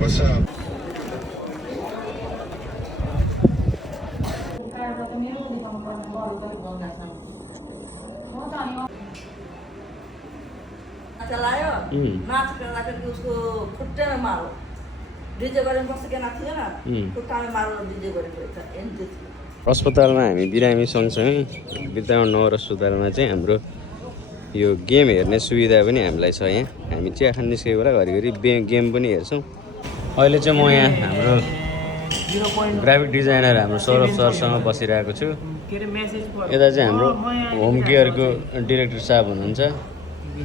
चलायो नाच गर्दाखेरि उसको खुट्टामा मारो डिजे गरेर बसेको थिएन खुट्टामा मारो डिजे गरेको रहेछ। अस्पतालमा हामी बिरामी सँगसँगै बिर्तामोड नगर अस्पतालमा चाहिँ हाम्रो यो गेम हेर्ने सुविधा पनि हामीलाई छ। यहाँ हामी चिया खान निस्केको बेला घरिघरि गेम पनि हेर्छौँ। अहिले चाहिँ म यहाँ हाम्रो ग्राफिक डिजाइनर हाम्रो सौरभ सरसँग बसिरहेको छु। यता चाहिँ हाम्रो होम केयरको डिरेक्टर साहब हुनुहुन्छ।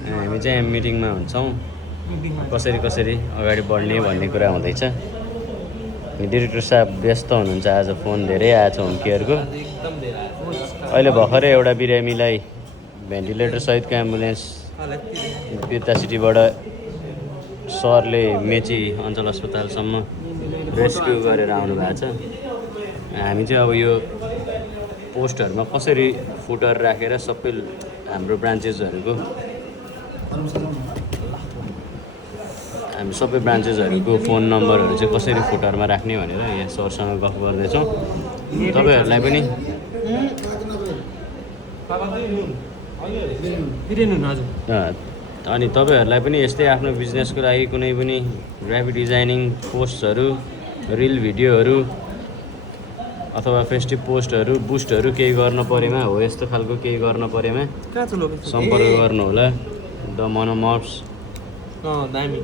हामी चाहिँ मिटिङमा हुन्छौँ कसरी अगाडि बढ्ने भन्ने कुरा हुँदैछ। डिरेक्टर साहब व्यस्त हुनुहुन्छ आज, फोन धेरै आएछ होम केयरको। अहिले भर्खरै एउटा बिरामीलाई भेन्टिलेटर सहितको एम्बुलेन्स बिर्ता सिटीबाट सरले मेची अञ्चल अस्पतालसम्म रेस्क्यु गरेर आउनु भएको छ। हामी चाहिँ अब यो पोस्टहरूमा कसरी फुटर राखेर सबै हाम्रो ब्रान्चेसहरूको फोन नम्बरहरू चाहिँ कसरी फुटरमा राख्ने भनेर यहाँ सरसँग गफ गर्दैछौँ। तपाईँहरूलाई पनि अनि तपाईँहरूलाई पनि यस्तै आफ्नो बिजनेसको लागि कुनै पनि ग्राफिक डिजाइनिङ पोस्टहरू, रिल भिडियोहरू अथवा फेस्टिभ पोस्टहरू, बुस्टहरू केही गर्न परेमा हो यस्तो खालको केही गर्न परेमा सम्पर्क गर्नुहोला द मोनोमर्फ्स। दामी